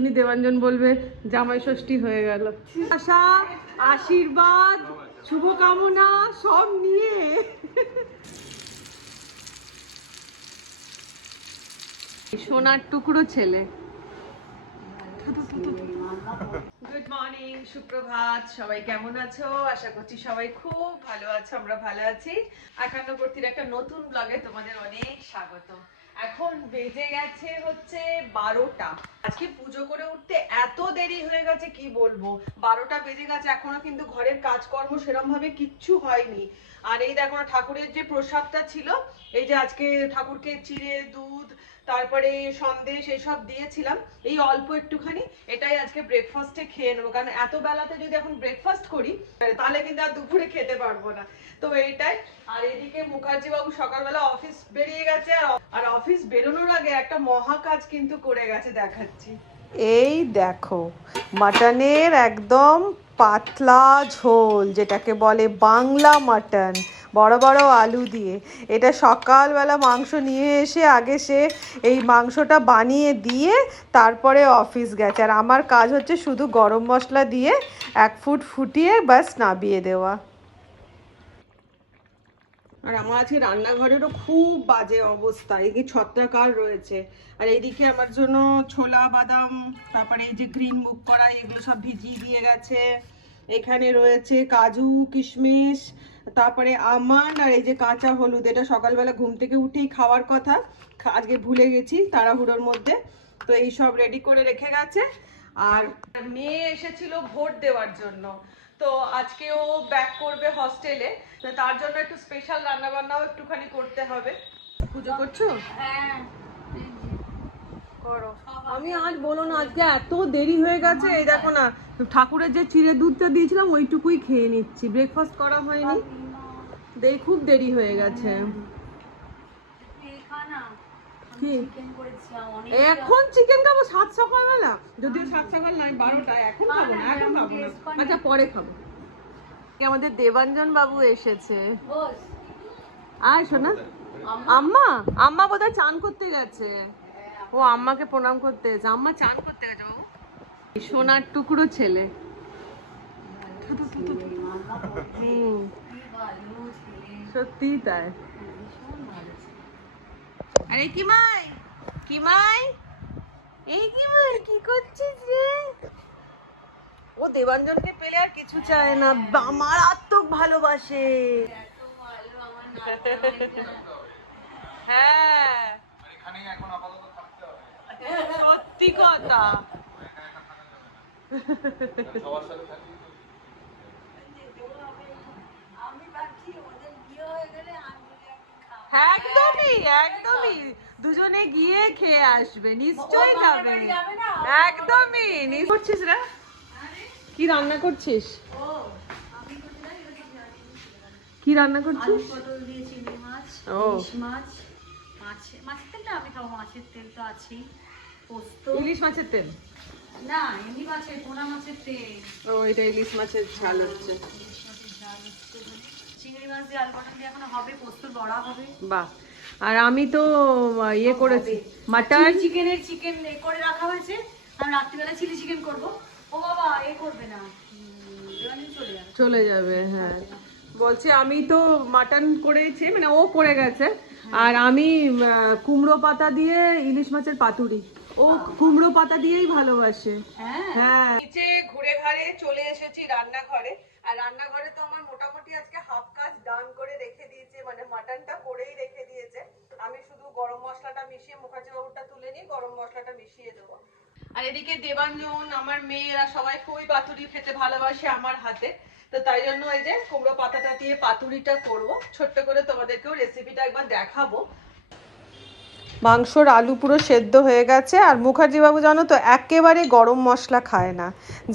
এক্ষুনি দেবাঞ্জন বলবে জামাই ষষ্ঠী হয়ে গেল। আশা, আশীর্বাদ, শুভকামনা সব নিয়ে সোনার টুকরো ছেলে। গুড মর্নিং, সুপ্রভাত, সবাই কেমন আছো? আশা করছি সবাই খুব ভালো আছো, আমরা ভালো আছি। একান্নবর্তীর একটা নতুন ব্লগে তোমাদের অনেক স্বাগত। এখন বেজে গেছে হচ্ছে 12টা। আজকে পুজো করে উঠতে এত দেরি হয়ে গেছে কি বলবো, 12টা বেজে গেছে, এখনো কিন্তু ঘরের কাজকর্ম সেরকম ভাবে কিচ্ছু হয়নি। আর এই দেখো না, ঠাকুরের যে প্রসাদটা ছিল, এই যে আজকে ঠাকুরকে চিড়ে দুধ তারপরে সন্দেশ এসব দিয়েছিলাম, এই অল্প একটুখানি, এটাই আজকে ব্রেকফাস্টে খেয়ে নেবো। কারণ এত বেলাতে যদি এখন ব্রেকফাস্ট করি তাহলে কিন্তু আর দুপুরে খেতে পারবো না, তো এইটাই। আর এদিকে মুখার্জি বাবু সকালবেলা অফিস বেরিয়ে গেছে, আর অফিস বেরোনোর আগে একটা মহা কাজ কিন্তু করে গেছে, দেখাচ্ছি। এই দেখো, মাটনের একদম পাতলা ঝোল, যেটাকে বলে বাংলা মাটন, বড় বড় আলু দিয়ে। এটা সকালবেলা মাংস নিয়ে এসে আগে সে এই মাংসটা বানিয়ে দিয়ে তারপরে অফিস গেছে, আর আমার কাজ হচ্ছে শুধু গরম মশলা দিয়ে 1 ফুট ফুটিয়ে ব্যাস নামিয়ে দেওয়া। আর আমার আজকে রান্নাঘরেরও খুব বাজে অবস্থা, এই যে ছত্রাকার রয়েছে। আর এইদিকে আমার জন্য ছোলা বাদাম, তারপরে এই যে গ্রিন মুগ কড়াই, এগুলো সব ভিজিয়ে দিয়ে গেছে। এখানে রয়েছে কাজু কিশমিশ, তারপরে আমন্ড, আর এই যে কাঁচা হলুদ। এটা সকালবেলা ঘুম থেকে উঠেই খাওয়ার কথা, আজকে ভুলে গেছি তাড়াহুড়োর মধ্যে, তো এই সব রেডি করে রেখে গেছে। আর মেয়ে এসেছিল ভোট দেওয়ার জন্য, তো আজকে ও ব্যাক করবে হস্টেলে, তার জন্য একটু স্পেশাল রান্না বান্নাও একটুখানি করতে হবে। পুজো করছো? হ্যাঁ করো। আমি আজ বলো না, আজকে এত দেরি হয়ে গেছে। এই দেখো না, ঠাকুরের যে চিড়ে দুধটা দিয়েছিলাম ওইটুকুই খেয়ে নিচ্ছি, ব্রেকফাস্ট করা হয়নি, দেই খুব দেরি হয়ে গেছে। এখন চিকেন খাবো 7 সকালবেলা? যদিও 7 সকাল নয়, 12টায়। এখন খাবো না, এখন খাবো না, আচ্ছা পরে খাবো। আমাদের দেবাঞ্জন বাবু এসেছে। আয় শোনা। আম্মা, আম্মা বোধহয় চান করতে গেছে। ও আম্মাকে প্রণাম করতে গেছে, আম্মা চান করতে গেছে বাবু। সোনার টুকরো ছেলে। সত্যি তাই। আরে কিমাই, কিমাই, এই কিমাই কি করছিস রে? ও দেবাঞ্জনকে পেলে আর কিছু চায় না, মারাত্মক ভালোবাসে। হ্যাঁ সত্যি কথা। একদমই একদমই, দুজনে গিয়ে খেয়ে আসবে, নিশ্চয়ই খাবে। একদমই। করছিস রে, কি রান্না করছিস? কি রান্না করছিস? পটল দিয়ে চিংড়ি মাছ, ইলিশ মাছ, মাছের তেলটা আমি খাবো, মাছের তেল তো আছেই, পোস্ত। ইলিশ মাছের তেল না, এমনি মাছের, পোনা মাছের তেল। ও এটা ইলিশ মাছের ঝাল হচ্ছে। চিংড়ি মাছ দিয়ে আলু পটল দিয়ে এখনো হবে, পোস্ত বড়া হবে। বাহ। আর আমি তো ইয়ে করেছি, মাটন চিকেনের চিকেন করে রাখা হয়েছে, আমি রাত্রিবেলা চিলি চিকেন করব। ও বাবা এ করবে না, চলে যাবে। হ্যাঁ বলছি, আমি তো মাটন করেছি, মানে ও করে গেছে, আর আমি কুমড়ো পাতা দিয়ে ইলিশ মাছের পাতুরি। ও কুমড়ো পাতা দিয়েই ভালোবাসে। হ্যাঁ। নিচে ঘুরে ঘাড়ে চলে এসেছি রান্নাঘরে, আর রান্নাঘরে তো আমার মোটামুটি আজকে হাফ কাজ ডান করে রেখে দিয়েছে, মানে মাটনটা করেই রেখে দিয়েছে। আমি শুধু গরম মশলাটা মিশিয়ে, মুখার্জি বাবুরটা তুলে নিয়ে গরম মশলাটা মিশিয়ে দেবো। আর এদিকে দেবাঞ্জন, আমার মেয়েরা সবাই খুবই পাতুরি খেতে ভালোবাসে আমার হাতে, তো তাই জন্য এই যে কুমড়ো পাতাটা দিয়ে পাতুরিটা করবো, ছোট্ট করে তোমাদেরকেও রেসিপিটা একবার দেখাবো। মাংসর আলু পুরো সেদ্ধ হয়ে গেছে, আর মুখার্জি বাবু জানো তো একেবারে গরম মশলা খায় না,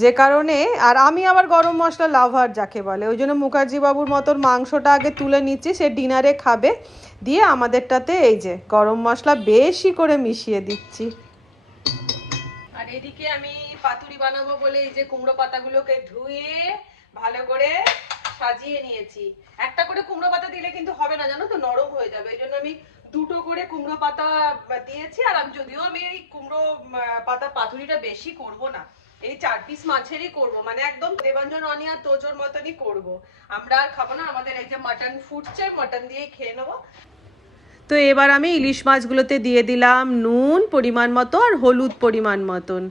যে কারণে, আর আমি আবার গরম মশলা লাভার যাকে বলে, ওই জন্য মুখার্জি বাবুর মতন মাংসটা আগে তুলে নিচ্ছি, সে ডিনারে খাবে, দিয়ে আমাদেরটাতে এই যে গরম মশলা বেশি করে মিশিয়ে দিচ্ছি। আর এদিকে আমি পাতুরি বানাবো বলে এই যে কুমড়ো পাতাগুলোকে ধুয়ে ভালো করে সাজিয়ে নিয়েছি। একটা করে কুমড়ো পাতা দিলে কিন্তু হবে না, জানো তো, নরম হয়ে যাবে, এই জন্য আমি দুটো করে কুমড়ো পাতা দিয়েছি। আর যদিও আমি এই কুমড়ো পাতা পাতুরিটা বেশি করব না, এই 4 পিস মাছেরই করব, মানে একদম দেবাঞ্জন অনিয়া তোজোর মতনই করব। আমরা আর খাবো না, আমাদের এই যে মাটন ফুটছে, মাটন দিয়ে খেয়ে নেবো। তো এবার আমি ইলিশ মাছগুলোতে দিয়ে দিলাম নুন পরিমাণ মতো আর হলুদ পরিমাণ মতন।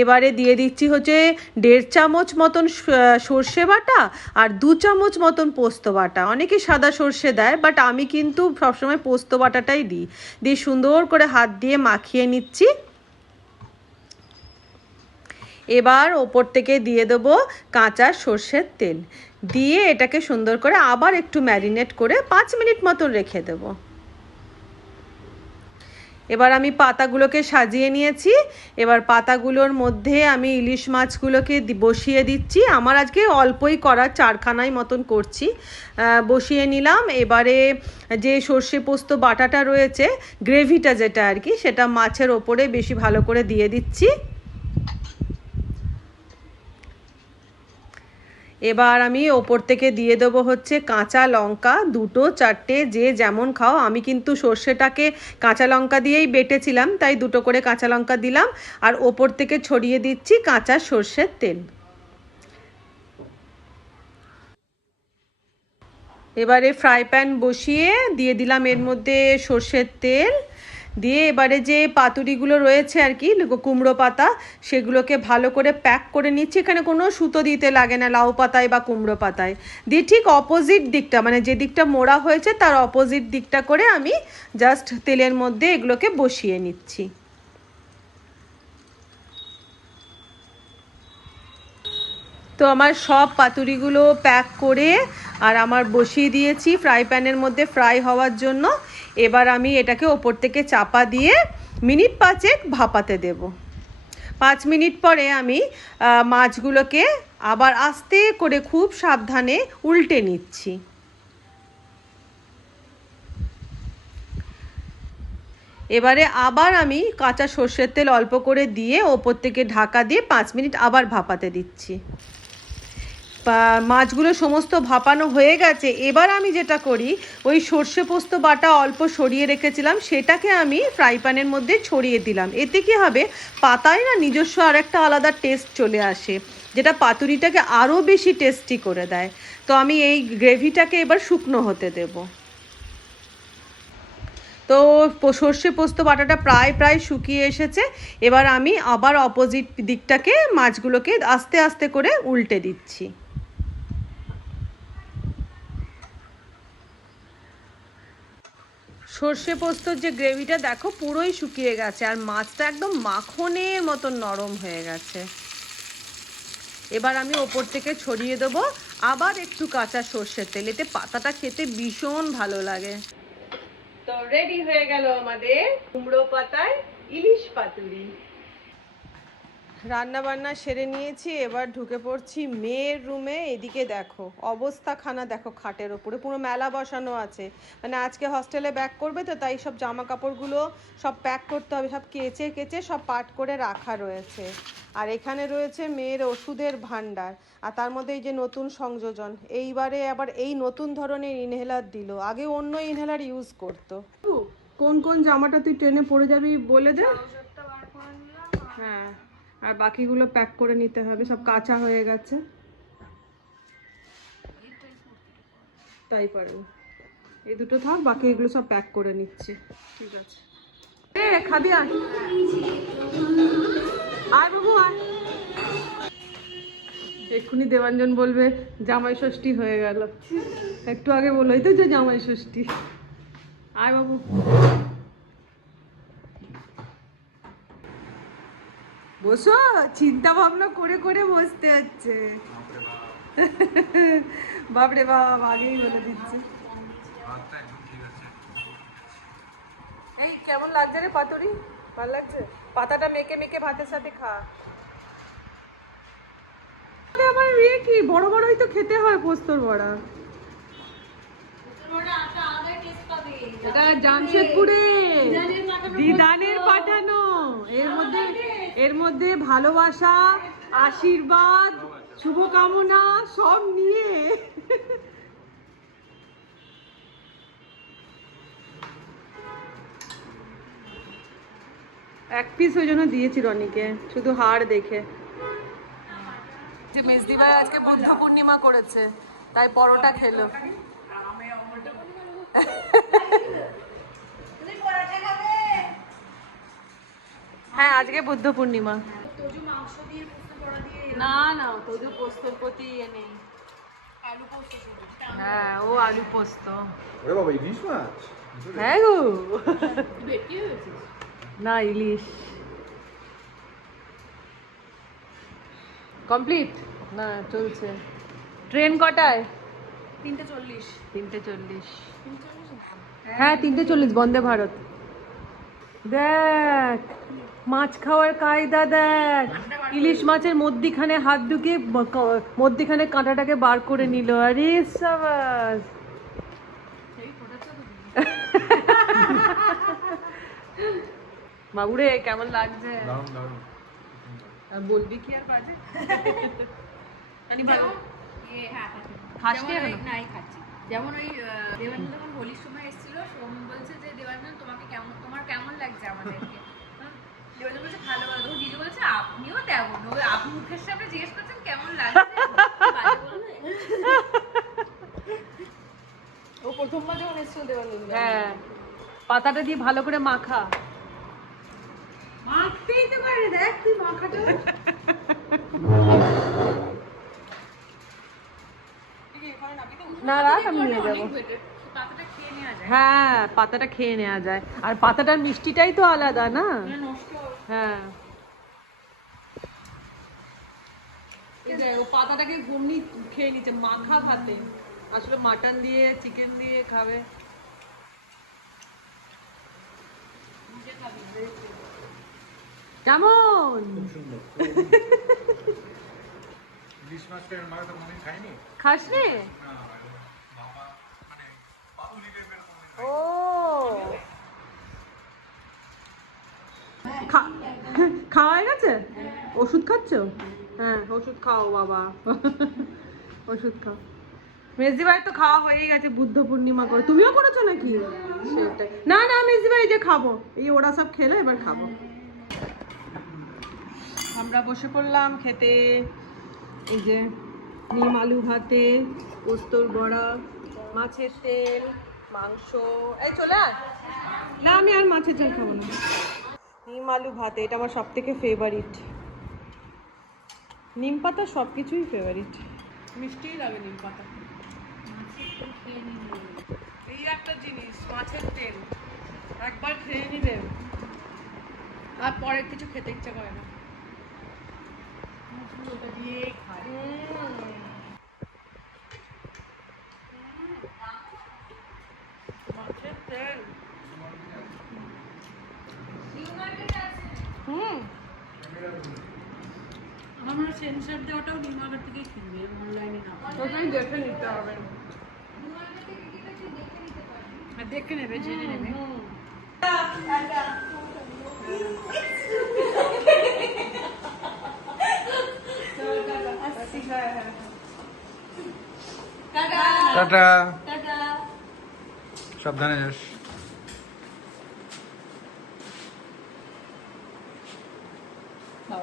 এবারে দিয়ে দিচ্ছি হচ্ছে 1.5 চামচ মতন সর্ষে বাটা আর 2 চামচ মতন পোস্ত বাটা। অনেকে সাদা সর্ষে দেয়, বাট আমি কিন্তু সবসময় পোস্ত বাটাটাই দিই। দিয়ে সুন্দর করে হাত দিয়ে মাখিয়ে নিচ্ছি। এবার ওপর থেকে দিয়ে দেবো কাঁচা সর্ষের তেল, দিয়ে এটাকে সুন্দর করে আবার একটু ম্যারিনেট করে 5 মিনিট মতন রেখে দেবো। এবার আমি পাতাগুলোকে সাজিয়ে নিয়েছি। এবার পাতাগুলোর মধ্যে আমি ইলিশ মাছগুলোকে বসিয়ে দিচ্ছি। আমার আজকে অল্পই করা, 4খানাই মতন করছি, বসিয়ে নিলাম। এবারে যে সর্ষে পোস্ত বাটাটা রয়েছে, গ্রেভিটা যেটা আর কি, সেটা মাছের ওপরে বেশি ভালো করে দিয়ে দিচ্ছি। এবার আমি ওপর থেকে দিয়ে দেবো হচ্ছে কাঁচা লঙ্কা, 2-4টে, যে যেমন খাও। আমি কিন্তু সর্ষেটাকে কাঁচা লঙ্কা দিয়েই বেটেছিলাম, তাই 2টো করে কাঁচা লঙ্কা দিলাম। আর ওপর থেকে ছড়িয়ে দিচ্ছি কাঁচা সর্ষের তেল। এবারে ফ্রাই প্যান বসিয়ে দিয়ে দিলাম এর মধ্যে সর্ষের তেল দিয়ে, এবারে যে পাতুরিগুলো রয়েছে আর কি, কুমড়ো পাতা, সেগুলোকে ভালো করে প্যাক করে নিচ্ছি। এখানে কোনো সুতো দিতে লাগে না লাউ পাতায় বা কুমড়ো পাতায়। দিয়ে ঠিক অপোজিট দিকটা, মানে যে দিকটা মোড়া হয়েছে তার অপোজিট দিকটা করে আমি জাস্ট তেলের মধ্যে এগুলোকে বসিয়ে নিচ্ছি। তো আমার সব পাতুরিগুলো প্যাক করে আর আমার বসিয়ে দিয়েছি ফ্রাই প্যানের মধ্যে ফ্রাই হওয়ার জন্য। এবার আমি এটাকে ওপর থেকে চাপা দিয়ে মিনিট 5 ভাপাতে দেব। 5 মিনিট পরে আমি মাছগুলোকে আবার আস্তে করে খুব সাবধানে উল্টে নিচ্ছি। এবারে আবার আমি কাঁচা সর্ষের তেল অল্প করে দিয়ে ওপর থেকে ঢাকা দিয়ে 5 মিনিট আবার ভাপাতে দিচ্ছি। মাছগুলো সমস্ত ভাপানো হয়ে গেছে। এবার আমি যেটা করি, ওই সর্ষে পোস্ত বাটা অল্প সরিয়ে রেখেছিলাম, সেটাকে আমি ফ্রাই প্যানের মধ্যে ছড়িয়ে দিলাম। এতে কি হবে, পাতায় না নিজস্ব আর একটা আলাদা টেস্ট চলে আসে, যেটা পাতুরিটাকে আরও বেশি টেস্টি করে দেয়। তো আমি এই গ্রেভিটাকে এবার শুকনো হতে দেব। তো সর্ষে পোস্ত বাটাটা প্রায় শুকিয়ে এসেছে। এবার আমি আবার অপোজিট দিকটাকে মাছগুলোকে আস্তে আস্তে করে উল্টে দিচ্ছি। সর্ষে পোস্তর যে গ্রেভিটা দেখো পুরোই শুকিয়ে গেছে, আর মাছটা একদম মাখনের মতো নরম হয়ে গেছে। এবার আমি ওপর থেকে ছড়িয়ে দেবো আবার একটু কাঁচা সর্ষের তেল, এতে পাতাটা খেতে ভীষণ ভালো লাগে। তো রেডি হয়ে গেল আমাদের কুমড়ো পাতায় ইলিশ পাতুরি। রান্না বান্না সেরে নিয়েছি, এবার ঢুকে পড়ছি মেয়ের রুমে। এদিকে দেখো অবস্থা খানা দেখো, খাটের ওপরে পুরো মেলা বসানো আছে। মানে আজকে হস্টেলে ব্যাক করবে, তো তাই সব জামা কাপড়গুলো সব প্যাক করতে হবে, সব কেচে কেচে সব পাট করে রাখা রয়েছে। আর এখানে রয়েছে মেয়ের ওষুধের ভান্ডার, আর তার মধ্যে এই যে নতুন সংযোজন, এইবারে আবার এই নতুন ধরনের ইনহেলার দিল, আগে অন্য ইনহেলার ইউজ করতো। কোন কোন জামাটা তুই ট্রেনে পরে যাবি বলে দে। হ্যাঁ, আর বাকিগুলো প্যাক করে নিতে হবে, সব কাঁচা হয়ে গেছে। তাই পারবো, এই দুটো থাক, বাকি এগুলো সব প্যাক করে নিচ্ছে। ঠিক আছে, খাবি? আয় বাবু আয়। এক্ষুনি দেবাঞ্জন বলবে জামাই ষষ্ঠী হয়ে গেল, একটু আগে বললোই তো যে জামাই ষষ্ঠী। আয় বাবু। বসো, চিন্তা ভাবনা করে করে বসতে হচ্ছে। বাপরে বাপ, আগেই বলে দিচ্ছে। এই কেমন লাগছে রে পাতুরি? ভালো লাগছে? পাতাটা মেখে মেখে ভাতের সাথে খা। আমার ইয়ে কি বড় বড়ই তো খেতে হয় পোস্তর বড়া। এটা জামশেদপুরে দিদানের পাঠানো। এর মধ্যে ভালোবাসা, আশীর্বাদ, শুভকামনা সব নিয়ে। এক পিস ওই জন্য দিয়েছি রনিকে, শুধু হাড় দেখে। যে মেজদি ভাই আজকে বুদ্ধ পূর্ণিমা করেছে, তাই পরোটা খেলো। হ্যাঁ আজকে বুদ্ধ পূর্ণিমা। না না তোজো পোস্তর প্রতি ইয়ে নেই। হ্যাঁ ও আলু পোস্ত। ওরে বাবা, ইলিশ মাছ? হ্যাঁ গো, না ইলিশ কমপ্লিট না, চলছে। ট্রেন কটায়? 3:40। 3:40? হ্যাঁ 3:40 বন্দে ভারত। দেখ মাছ খাওয়ার কায়দা দেখ, ইলিশ মাছের মধ্যিখানে হাত ঢুকিয়ে মধ্যিখানে কাঁটাটাকে বার করে নিল। আরে সাবাস। বাবুরে কেমন লাগছে? আর বলবি কি আর বাজে? খাসনি এখনো? নাই খাচ্ছি। যেমন ওই দেবানন্দ যখন হোলির সময় এসেছিল, সোম বলছে যে দেবানন্দ তোমার কেমন লাগছে আমাদেরকে? দেবানন্দ বলছে ভালো ভালো। তখন দিদি বলছে আপনিও তেমন, ওই আপনি মুখের সামনে জিজ্ঞেস করছেন কেমন লাগছে। ও প্রথমবার যখন এসেছিল দেবানন্দ, হ্যাঁ পাতাটা দিয়ে ভালো করে মাখা। মাখতেই তো পারে, দেখ তুই মাখাটা। না রাখ, আমি নিয়ে যাবো। হ্যাঁ পাতাটা খেয়ে নেওয়া যায়, আর পাতাটার মিষ্টিটাই তো আলাদা না। হ্যাঁ এই যে ও পাতাটাকে ঘুমনি খেয়ে নিচ্ছে মাখা ভাতে। আসলে মাটন দিয়ে চিকেন দিয়ে খাবে। কেমন? ইলিশ মাছটা এর মাঝে তো মনে খাইনি। খাসনি? ও খাওয়া হয়ে গেছে? ওষুধ খাচ্ছ? হ্যাঁ ওষুধ খাও বাবা, ওষুধ খাও। মেজদি ভাই তো খাওয়া হয়ে গেছে বুদ্ধ পূর্ণিমা করে। তুমিও করেছো নাকি? সেটাই। না না মেজদি ভাই যে খাবো, এই ওরা সব খেলে এবার খাবো। আমরা বসে পড়লাম খেতে। এই যে নিম আলু ভাতে, পোস্তর বড়া, মাছের তেল, মাংস। এই চলে আয়। না আমি আর মাছের ঝাল খাবো না। নিম আলু ভাতে, এটা আমার সব থেকে ফেভারিট। নিম পাতা সব কিছুই ফেভারিট, মিষ্টিই লাগে নিম পাতা। এই একটা জিনিস মাছের তেল, একবার খেয়ে নিলে আর পরে কিছু খেতে ইচ্ছা করে না। ওটা দিয়েই খায়। মাছের তেল। আমার মনে হয় সেন্সার দেওয়াটাও নিউমার্কেট থেকেই কিনবে, অনলাইনে না। ওটাই দেখে নিতে হবে। দেখে নেবে, জেনে নেবে। টাটা। সাবধানে যাস।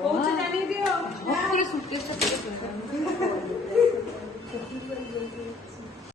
পৌঁছে জানিয়ে দিও। সুটকেসটা